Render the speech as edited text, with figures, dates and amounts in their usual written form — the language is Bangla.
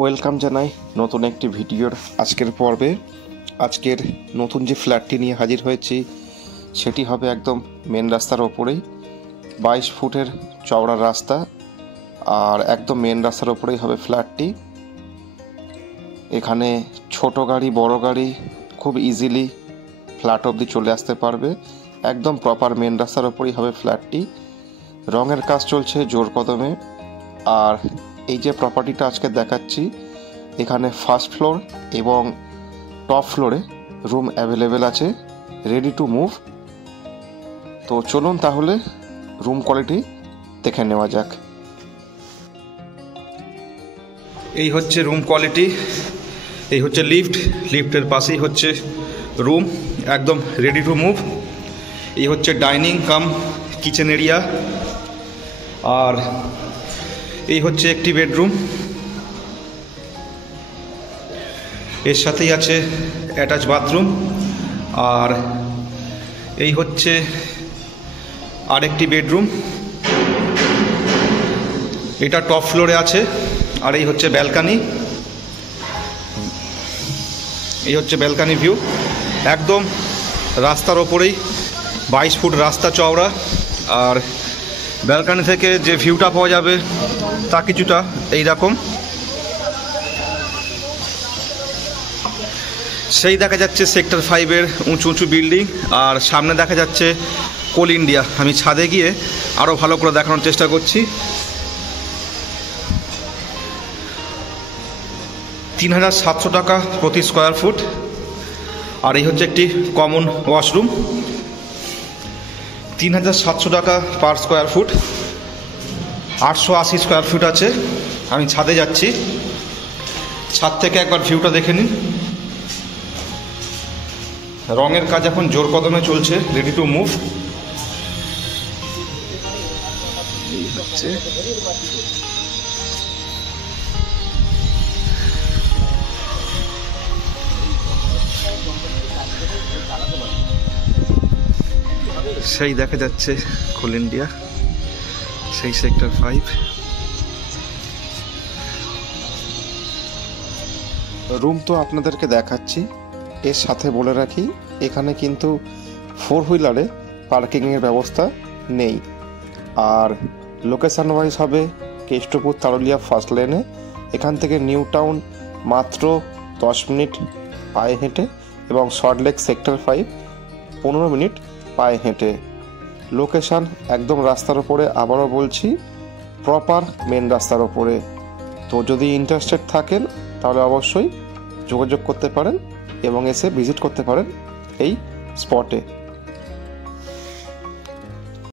ওয়েলকাম জানাই নতুন একটি ভিডিওর আজকের পর্বে। আজকের নতুন যে ফ্ল্যাটটি নিয়ে হাজির হয়েছি সেটি হবে একদম মেন রাস্তার ওপরেই, 22 ফুটের চওড়া রাস্তা, আর একদম মেন রাস্তার ওপরেই হবে ফ্ল্যাটটি। এখানে ছোট গাড়ি বড় গাড়ি খুব ইজিলি ফ্ল্যাট অবধি চলে আসতে পারবে। একদম প্রপার মেন রাস্তার ওপরেই হবে ফ্ল্যাটটি। রঙের কাজ চলছে জোর কদমে। আর এই যে প্রপার্টিটা আজকে দেখাচ্ছি, এখানে ফার্স্ট ফ্লোর এবং টপ ফ্লোরে রুম অ্যাভেলেবেল আছে, রেডি টু মুভ। তো চলুন তাহলে রুম কোয়ালিটি দেখে নেওয়া যাক। এই হচ্ছে রুম কোয়ালিটি, এই হচ্ছে লিফটের পাশেই হচ্ছে রুম, একদম রেডি টু মুভ। এই হচ্ছে ডাইনিং কাম কিচেন এরিয়া, আর এই হচ্ছে একটি বেডরুম, এর সাথেই আছে অ্যাটাচ বাথরুম। আর এই হচ্ছে আরেকটি বেডরুম, এটা টপ ফ্লোরে আছে। আর এই হচ্ছে ব্যালকানি, এই হচ্ছে ব্যালকানি ভিউ, একদম রাস্তার ওপরেই 22 ফুট রাস্তা চওড়া। আর ব্যালকানি থেকে যে ভিউটা পাওয়া যাবে তা কিছুটা এইরকম, সেই দেখা যাচ্ছে সেক্টর 5-এর উঁচু উঁচু বিল্ডিং, আর সামনে দেখা যাচ্ছে কোল ইন্ডিয়া। আমি ছাদে গিয়ে আরও ভালো করে দেখানোর চেষ্টা করছি। 3700 টাকা প্রতি স্কোয়ার ফুট। আর এই হচ্ছে একটি কমন ওয়াশরুম, 3700 টাকা per square foot, 880 square foot আছে। আমি ছাদে যাচ্ছি, ছাদ থেকে একবার ভিউটা দেখে নিন। রঙের কাজ এখন জোর কদমে চলছে, রেডি টু মুভ। সেই দেখা যাচ্ছে কোল ইন্ডিয়া, সেই সেক্টর 5। রুম তো আপনাদেরকে দেখাচ্ছি, এর সাথে বলে রাখি এখানে কিন্তু 4 হুইলারে পার্কিংয়ের ব্যবস্থা নেই। আর লোকেশান ওয়াইজ হবে কেষ্টপুর তারুলিয়া ফার্স্ট লেনে। এখান থেকে নিউ টাউন মাত্র 10 মিনিট পায়ে হেঁটে, এবং সল্টলেক সেক্টর 5 15 মিনিট পায়ে হেঁটে। লোকেশান একদম রাস্তার ওপরে, আবারও বলছি প্রপার মেন রাস্তার ওপরে। তো যদি ইন্টারেস্টেড থাকেন তাহলে অবশ্যই যোগাযোগ করতে পারেন এবং এসে ভিজিট করতে পারেন এই স্পটে।